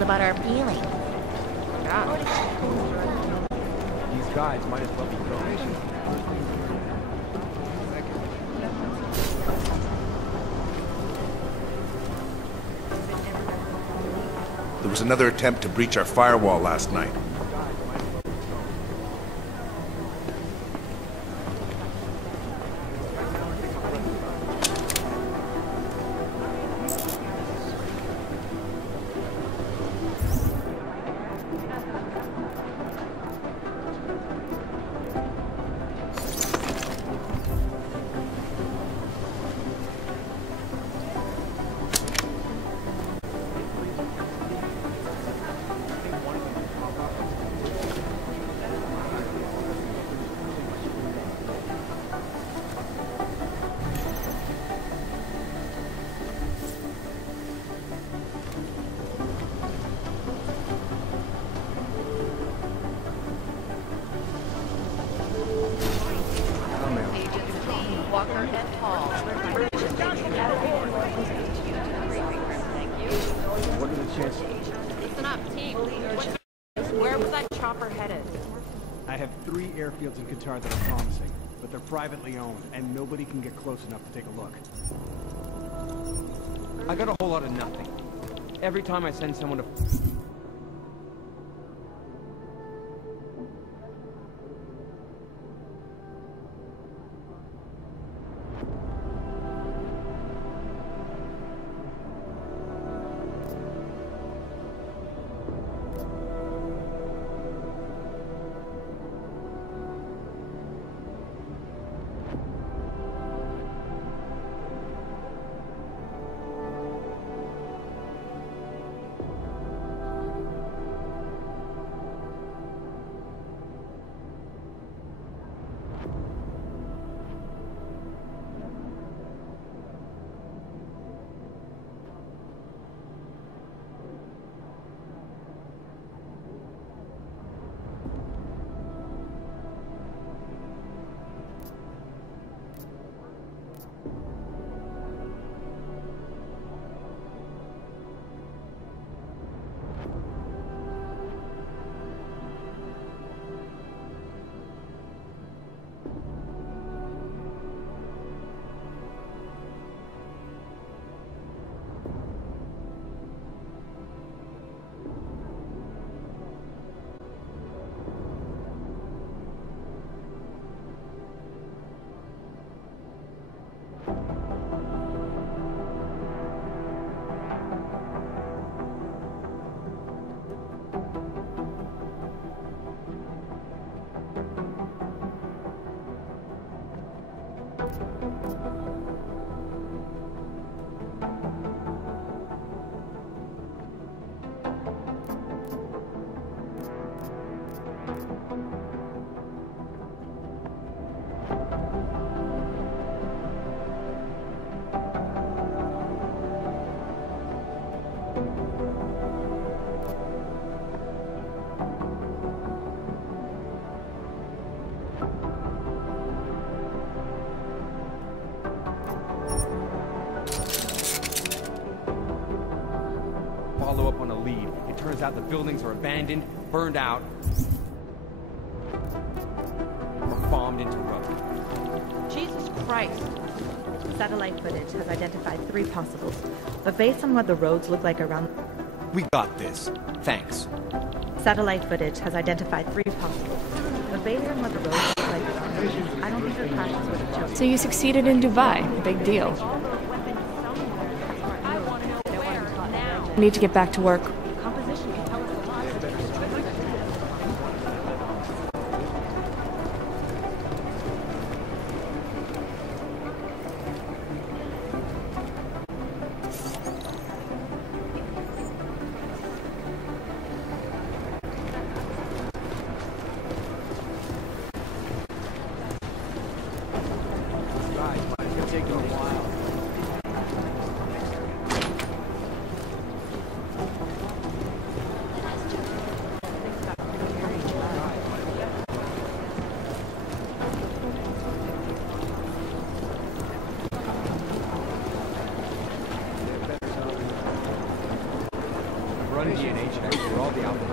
About our feeling. These guys might as well be donations. There was another attempt to breach our firewall last night. That are promising, but they're privately owned, and nobody can get close enough to take a look. I got a whole lot of nothing. Every time I send someone to... Follow up on a lead. It turns out the buildings are abandoned, burned out, or bombed into road. Jesus Christ! Satellite footage has identified 3 possibles, but based on what the roads look like around... We got this. Thanks. Satellite footage has identified 3 possibles, but based on what the roads look like around... I don't think your crashes would have chosen. So you succeeded in Dubai. Big deal. I need to get back to work. all the outfits.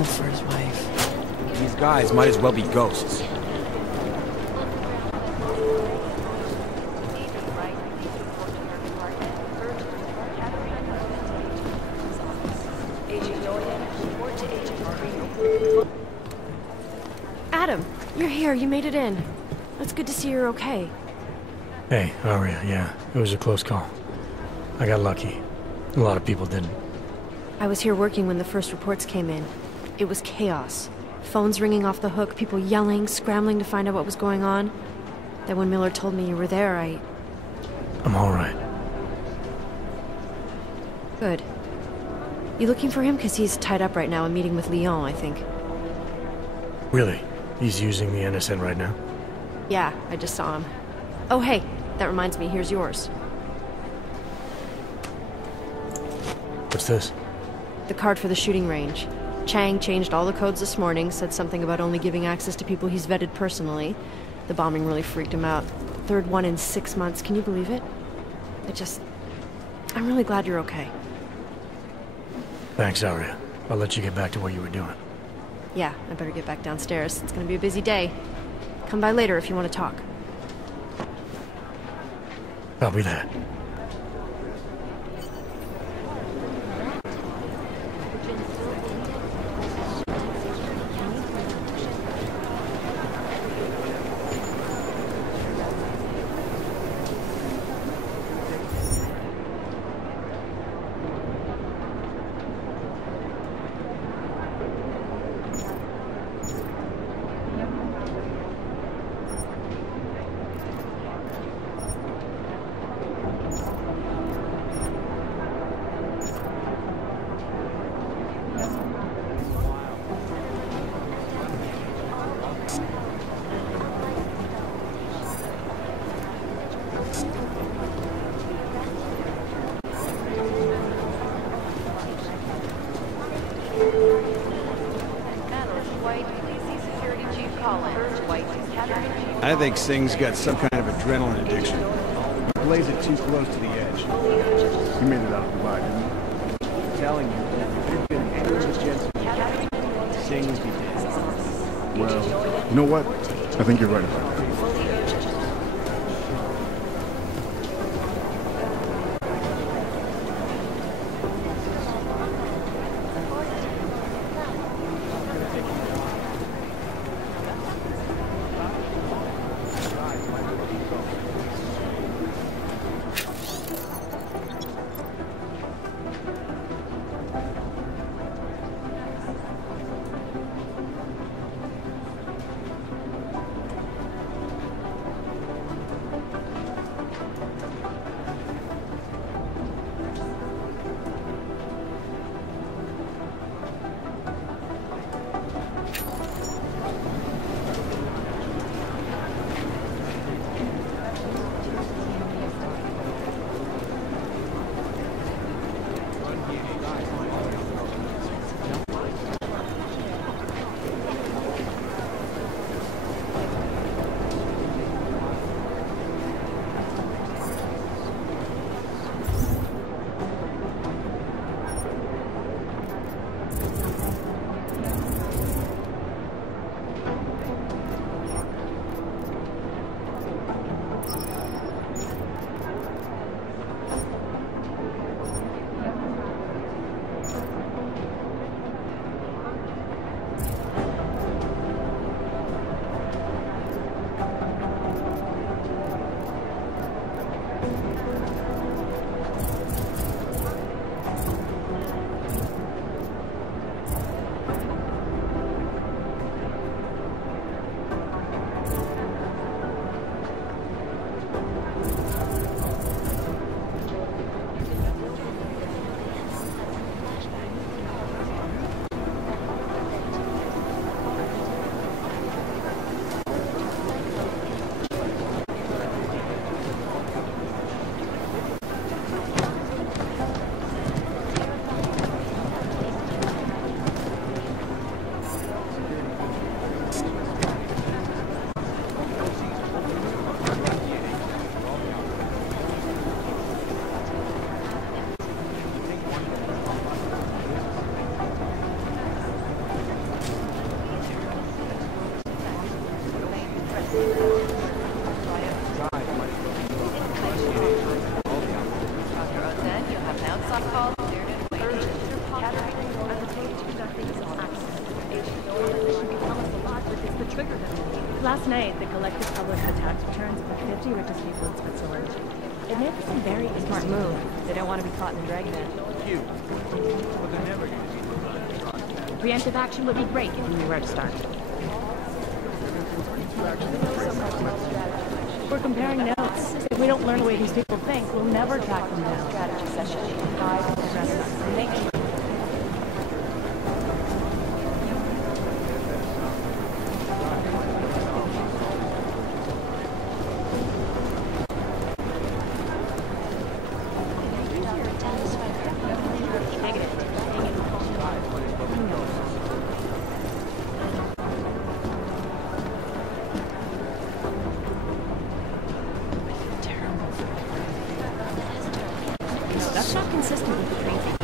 For his wife. These guys might as well be ghosts. Adam, you're here. You made it in. It's good to see you're okay. Hey, Aria, yeah. It was a close call. I got lucky. A lot of people didn't. I was here working when the first reports came in. It was chaos. Phones ringing off the hook, people yelling, scrambling to find out what was going on. Then when Miller told me you were there, I'm all right. Good. You looking for him? Because he's tied up right now and meeting with Leon, I think. Really? He's using the NSN right now? Yeah, I just saw him. Oh, hey, that reminds me, here's yours. What's this? The card for the shooting range. Chang changed all the codes this morning, said something about only giving access to people he's vetted personally. The bombing really freaked him out. Third one in 6 months, can you believe it? I'm really glad you're okay. Thanks, Aria. I'll let you get back to what you were doing. Yeah, I better get back downstairs. It's gonna be a busy day. Come by later if you want to talk. Copy that. I think Singh's got some kind of adrenaline addiction. He plays it too close to the edge. He made it out of the body, didn't he? I'm telling you, if there'd been any of the Jets Singh would be dead. Well, you know what? I think you're right about that. Last night, the collective published the tax returns of the 50 richest people in Switzerland. It made for some very smart move. They don't want to be caught in the dragnet. Preemptive action would be great if you knew where to start. We're comparing notes. If we don't learn the way these people think, we'll never track them down. Strategy session. That's not consistent with the crazy.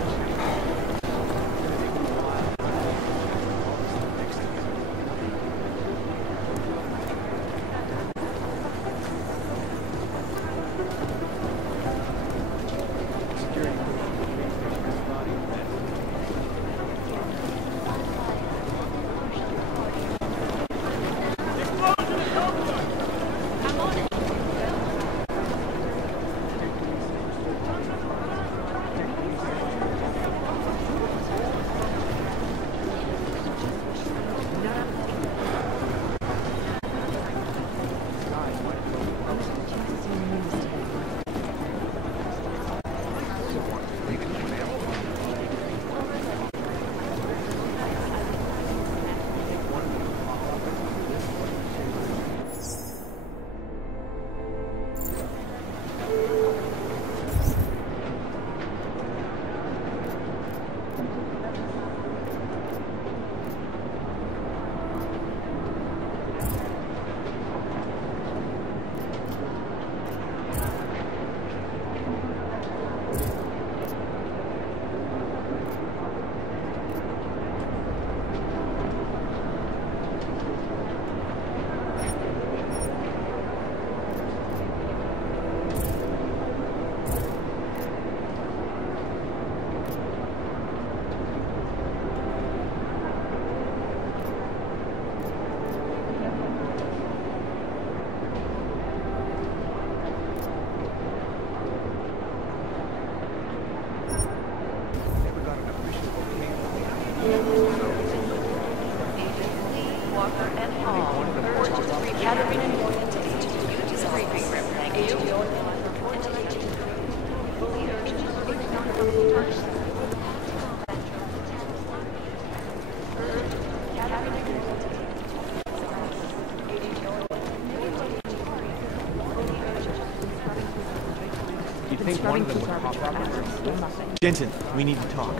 been scrubbing through garbage for hours. Still nothing. Jensen, we need to talk.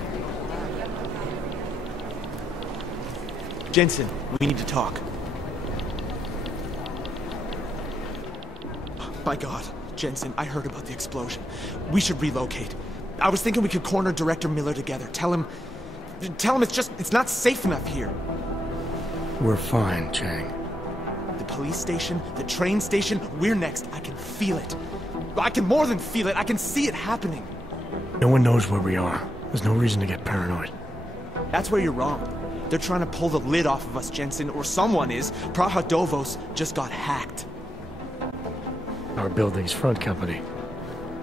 Jensen, we need to talk. My God, Jensen, I heard about the explosion. We should relocate. I was thinking we could corner Director Miller together. Tell him it's not safe enough here. We're fine, Chang. The police station, the train station, we're next. I can feel it. I can more than feel it. I can see it happening. No one knows where we are. There's no reason to get paranoid. That's where you're wrong. They're trying to pull the lid off of us, Jensen, or someone is. Praha Dovos just got hacked. Our building's front company.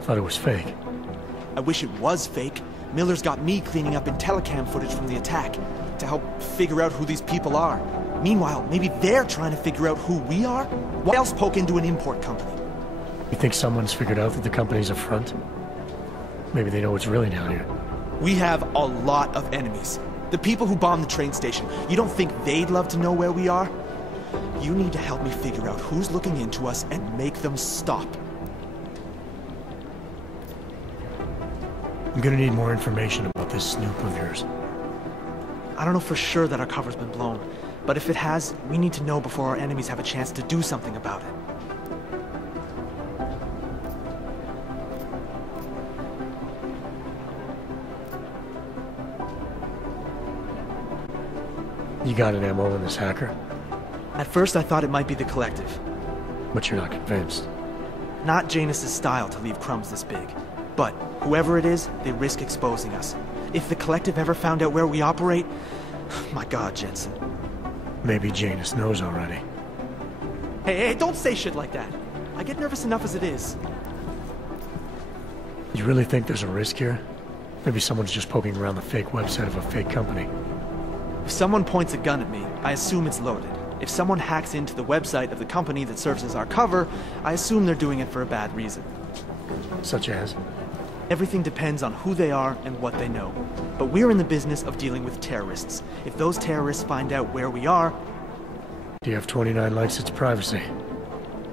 Thought it was fake. I wish it was fake. Miller's got me cleaning up IntelliCam footage from the attack to help figure out who these people are. Meanwhile, maybe they're trying to figure out who we are? Why else poke into an import company? You think someone's figured out that the company's a front? Maybe they know what's really down here. We have a lot of enemies. The people who bombed the train station. You don't think they'd love to know where we are? You need to help me figure out who's looking into us and make them stop. I'm gonna need more information about this snoop of yours. I don't know for sure that our cover's been blown, but if it has, we need to know before our enemies have a chance to do something about it. You got an MO in this hacker? At first I thought it might be the Collective. But you're not convinced. Not Janus's style to leave crumbs this big. But whoever it is, they risk exposing us. If the Collective ever found out where we operate... My God, Jensen. Maybe Janus knows already. Hey, don't say shit like that. I get nervous enough as it is. You really think there's a risk here? Maybe someone's just poking around the fake website of a fake company. If someone points a gun at me, I assume it's loaded. If someone hacks into the website of the company that serves as our cover, I assume they're doing it for a bad reason. Such as? Everything depends on who they are and what they know. But we're in the business of dealing with terrorists. If those terrorists find out where we are... DF-29 likes its privacy.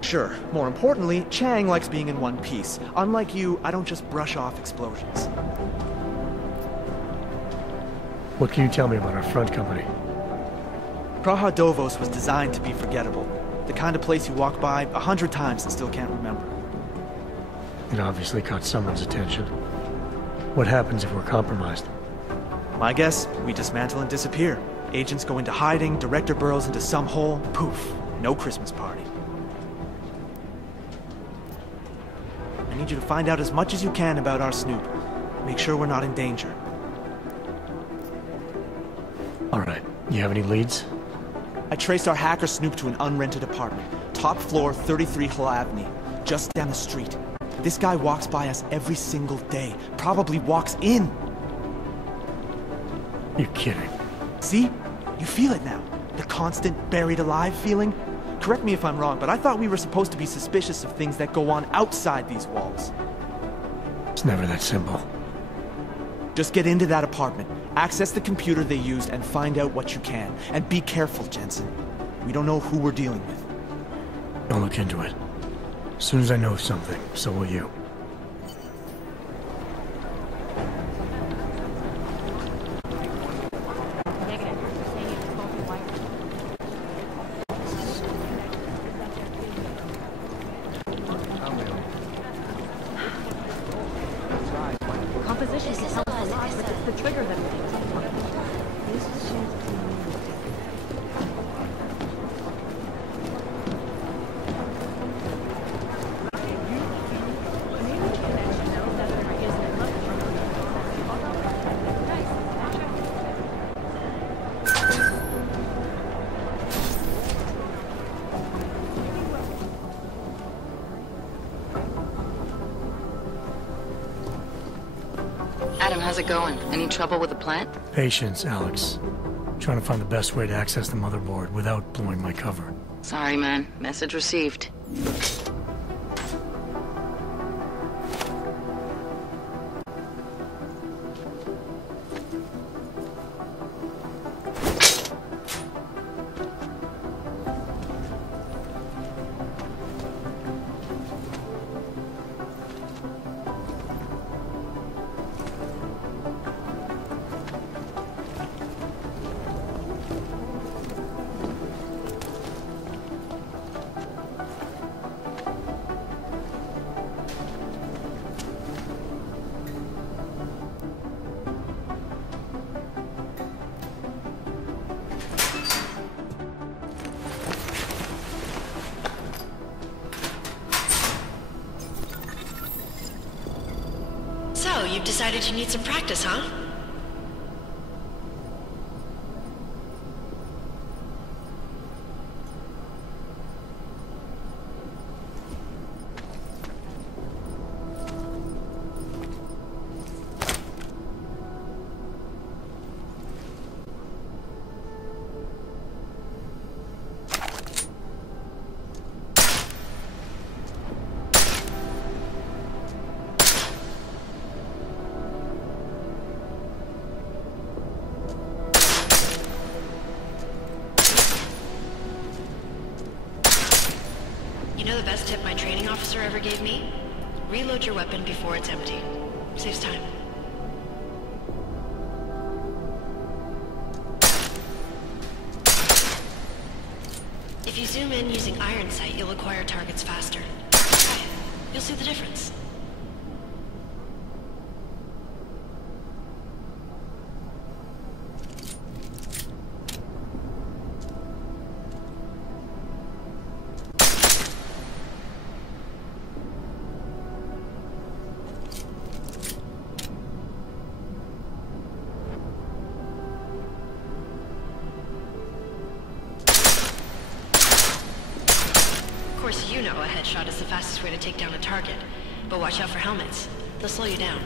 Sure. More importantly, Chang likes being in one piece. Unlike you, I don't just brush off explosions. What can you tell me about our front company? Praha Dovos was designed to be forgettable. The kind of place you walk by 100 times and still can't remember. It obviously caught someone's attention. What happens if we're compromised? My guess, we dismantle and disappear. Agents go into hiding, Director burrows into some hole, poof, no Christmas party. I need you to find out as much as you can about our snoop. Make sure we're not in danger. All right. You have any leads? I traced our hacker snoop to an unrented apartment. Top floor, 33 Halavni, just down the street. This guy walks by us every single day. Probably walks in. You're kidding. See? You feel it now. The constant buried alive feeling. Correct me if I'm wrong, but I thought we were supposed to be suspicious of things that go on outside these walls. It's never that simple. Just get into that apartment, access the computer they used, and find out what you can. And be careful, Jensen. We don't know who we're dealing with. I'll look into it. As soon as I know something, so will you. Negative. They're saying it's faulty wire. Composition can help a lot, but it's the trigger that makes it work. Adam, how's it going? Any trouble with the plant? Patience, Alex. Trying to find the best way to access the motherboard without blowing my cover. Sorry, man. Message received. So, you've decided you need some practice, huh? You know the best tip my training officer ever gave me? Reload your weapon before it's empty. Saves time. If you zoom in using iron sight, you'll acquire targets faster. Try it. You'll see the difference. Of course, you know a headshot is the fastest way to take down a target, but watch out for helmets. They'll slow you down.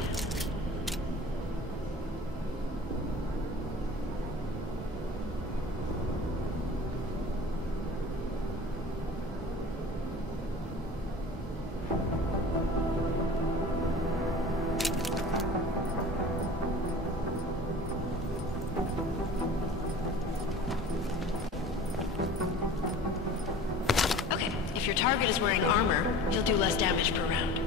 If your target is wearing armor, you'll do less damage per round.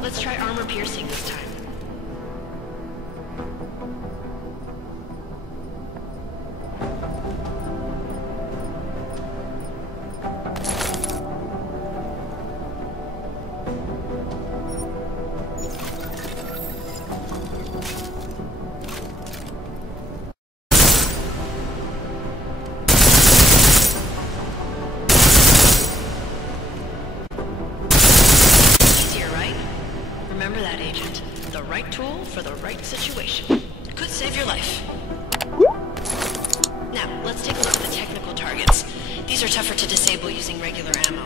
Let's try armor piercing this time. Remember that, Agent. The right tool for the right situation. Could save your life. Now, let's take a look at the technical targets. These are tougher to disable using regular ammo.